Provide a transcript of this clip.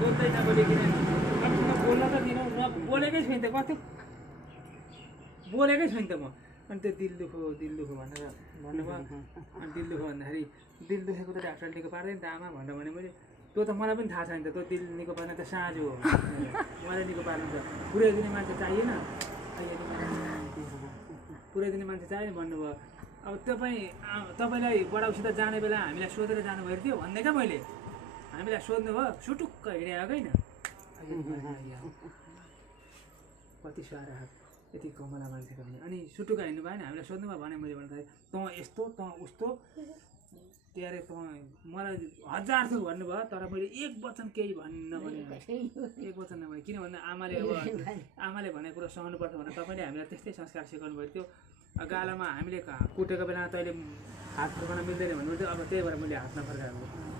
बोल्दैन बोलेकिन बोल्न त दिनु बोलेकै छैन त कति बोलेकै छैन त म अनि त्यो दिल दुखो भनेर भन्नुभयो अनि दिल दुखो भन्दाखेरि दिल दुखेको त डाक्टरले निको पार्दैन त आमा भनेर भने मैले त्यो त मलाई पनि थाहा छैन त त्यो दिल निको पार्न त साँझ हो मलाई निको पार्नु त पुऱ्याइदिने मान्छे चाहिएन पुऱ्याइदिने मान्छे चाहिएन भन्नुभयो अब तपाईँलाई बडाउसित जाने बेला हामीलाई सोधेर जानुभएको थियो भन्ने क्या मैले हामीलाई सोध्नुभयो सुटुक्क हिँडेको होइन कति साह्रो यति कमला मान्छेको भने अनि सुटुक्क हिँड्नु भएन हामीलाई सोध्नुभयो भने मैले भन्दाखेरि तँ यस्तो तँ उस्तो त्यहाँ तँ मलाई 1000 थोक भन्नुभयो तर मैले एक वचन केही भन्न भने एक वचन नभए किनभने आमाले भनेको कुरा सहनुपर्छ भनेर तपाईँले हामीलाई त्यस्तै संस्कार सिकाउनु भएको थियो गालामा हामीले कुटेको बेला तैँले हात फर्काउन मिल्दैन भन्नुभयो अब त्यही भएर मैले हात नफर्काएको